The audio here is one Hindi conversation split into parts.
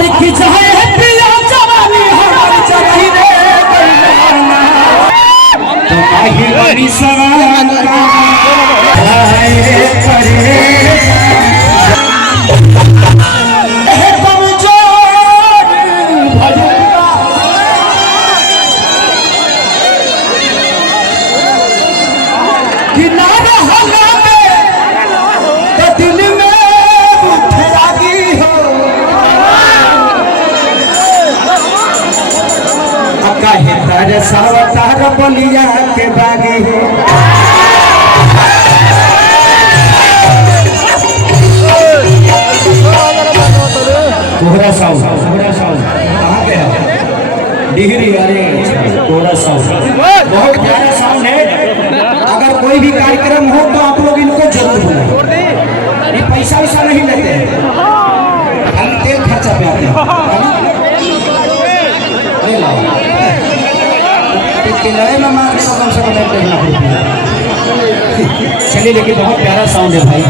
अरे की चाहे पिया जवानी हमार चढ़ी रे तो काहे बड़ी सवाल आए करे सावतार बलिया के बागी हो कोहरा साउंड कहाँ के है डिहरी अरे कोहरा साउंड बहुत प्यारा साउंड है। अगर कोई भी कार्यक्रम हो तो आप लोग इनको जरूर बुलाएं। ये पैसा वैसा नहीं लेते हैं, खाली तेल खर्चा पे आते हैं। किराए में मार के कम से कम 1.5 लाख रुपया। चलिए लेकिन बहुत प्यारा साउंड है भाई,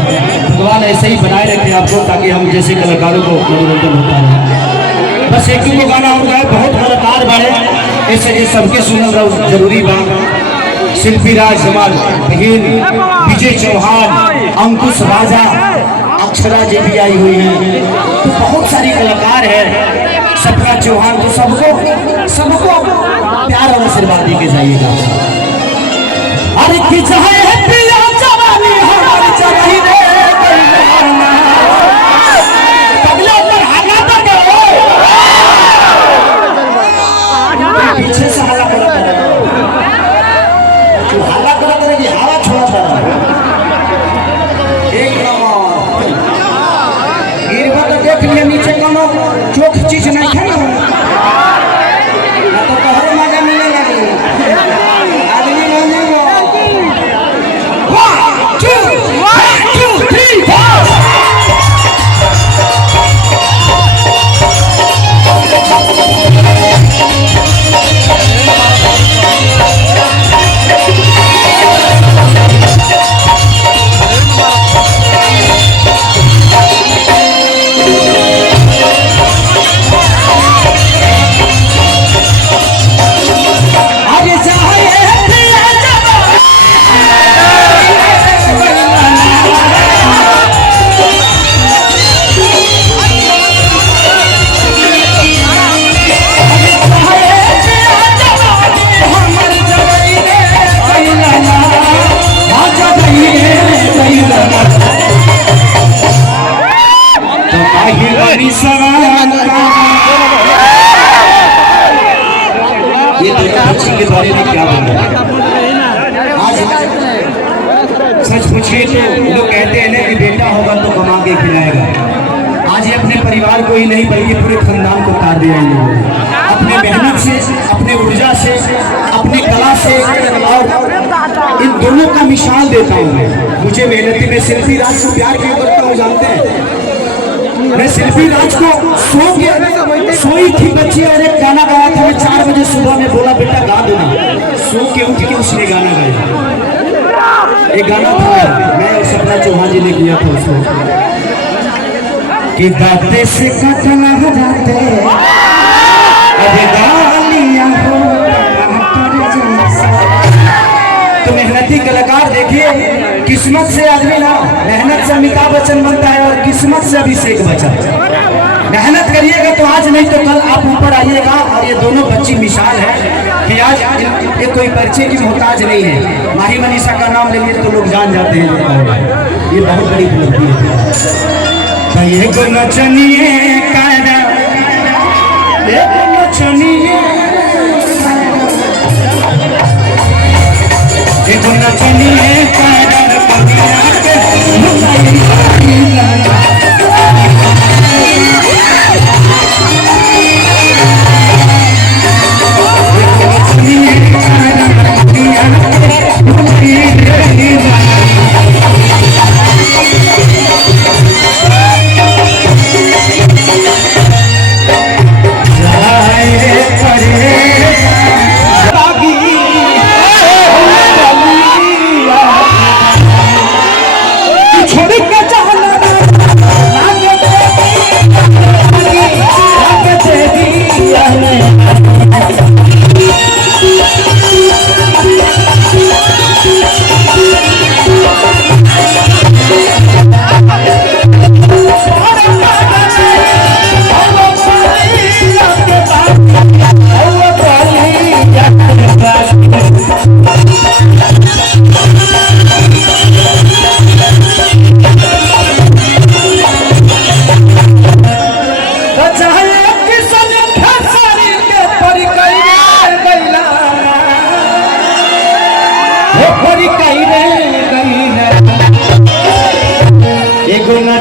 भगवान ऐसे ही बनाए रखे आपको ताकि हम जैसे कलाकारों को मनोरंजन होता है। बस एक ही गाना हो गया, बहुत कलाकार बड़े ऐसे ये सबके सुनना जरूरी बा। शिल्पी राज जमाल बहीन, विजय चौहान, अंकुश राजा, अक्षरा जी भी आई हुई है, तो बहुत सारी कलाकार है। सपना चौहान को सबको प्यार और आशीर्वाद दे के जाइएगा। अरे की चाहे पिया जवानी हमार चढ़ी रे पगला पर हल्ला तो करो, पीछे से हल्ला करो, जो हल्ला करो कि हवा छोड़ा पड़ा एक नंबर गिरवा तो देख लिया नीचे कोनो चोख चीज नहीं है ना तो हर मजा मिले लगे आदमी नहीं वो 1 2 3 4 ये बच्ची के बारे में क्या बोल रहे हैं? आज सच पूछिए तो लोग कहते हैं ना कि बेटा होगा तो कमा के खिलाएगा। आज ये अपने परिवार को ही नहीं बल्कि पूरे खानदान को तार दिया इन लोगों ने। अपने मेहनत से, अपने ऊर्जा से, अपनी कला से, और इन दोनों का मिसाल देता हूँ मैं। मुझे मेहनती में शिल्पी राज से प्यार क्यों करता हूँ जानते हैं? मैं शिल्पी राज को सोई थी बच्ची और एक गाना गाया था। मैं 4 बजे सुबह में बोला बेटा गा देना, सो के उठ के उसने गाना गाया। एक गाना था मैं और सपना चौहान जी ने किया था उसको कि दाते से कटना हो जाते अरे गालियां हो। तो मेहनती कलाकार देखिए, किस्मत से आदमी ना, मेहनत से अमिताभ बच्चन बनता है और किस्मत से अभिषेक बच्चन। मेहनत करिएगा तो आज नहीं तो कल आप ऊपर आइएगा। और ये दोनों बच्ची मिसाल है कि आज ये कोई परिचय की मोहताज नहीं है। माही मनीषा का नाम लेंगे तो लोग जान जाते हैं, ये बहुत बड़ी उपलब्धि है। ये को नचनिए काना, ये को नचनिए, ये को नचनिए काना पगिया के मुसाई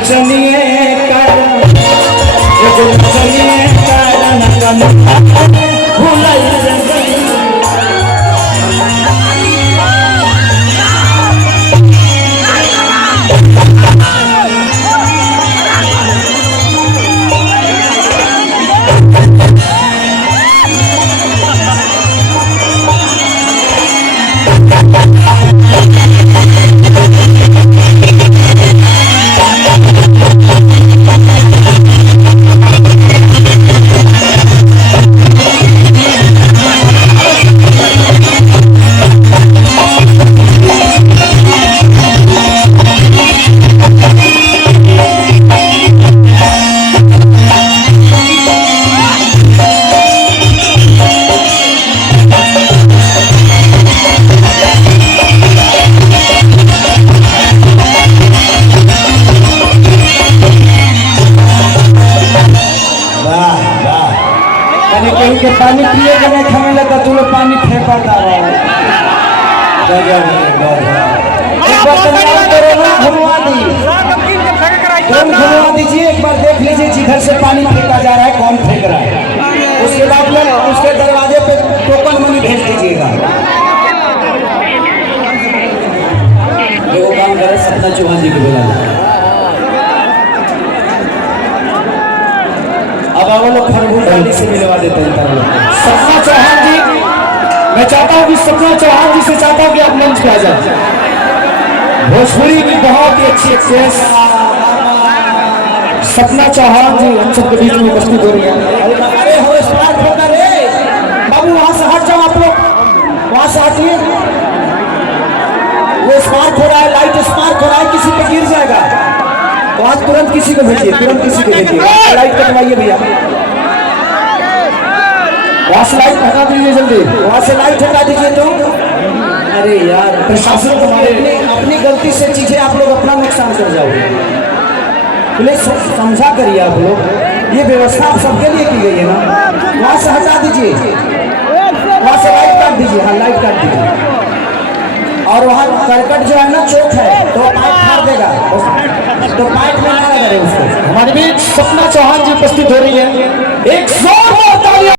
नचनिए कारण एगो नचनिए कारण कन्हा भुलाई गई। के पानी पिए के नहीं खाने लगा तू लोग पानी फेंकता रहो। एक बार घुमवा दीजिए, एक बार देख लीजिए जिधर से पानी फेंका जा रहा है कौन फेंक रहा है। उसके बाद में उसके दरवाजे पे टोकन मनी भेज दीजिएगा। वो काम करे सपना चौहान जी को बुला। अब आप लोग खरबूज वाली से मिलवा देते हैं। सपना चौहान जी, मैं चाहता हूँ कि सपना चौहान जी से चाहता हूँ कि आप मंच पे आ जाए। भोजपुरी की बहुत ही अच्छी एक्ट्रेस सपना चौहान जी हम सबके बीच में उपस्थित हो रही है। अरे हो स्मार्ट होता रे बाबू, वहां से हट जाओ आप लोग, वहां से हटिए। वो स्मार्ट हो रहा है, लाइट स्मार्ट हो रहा है, किसी पे गिर जाएगा तो आज तुरंत किसी को भेजिए, तुरंत किसी को भेजिए। लाइट कटवाइए भैया, वहां से लाइट हटा दीजिए जल्दी, वहां से लाइट हटा दीजिए। तो अरे यार प्रशासन तुम्हारे अपनी गलती से चीजें आप लोग अपना नुकसान कर जाओगे। प्लीज समझा करिए आप लोग, ये व्यवस्था आप सबके लिए की गई है ना। वहां से हटा दीजिए, वहां से लाइट काट दीजिए। हाँ लाइट काट दीजिए। और वहाँ करकट जो है ना चौक है तो पाइप फाड़ देगा, तो पाइप में ना लगा उसको। हमारे बीच सपना चौहान जी उपस्थित हो रही है। एक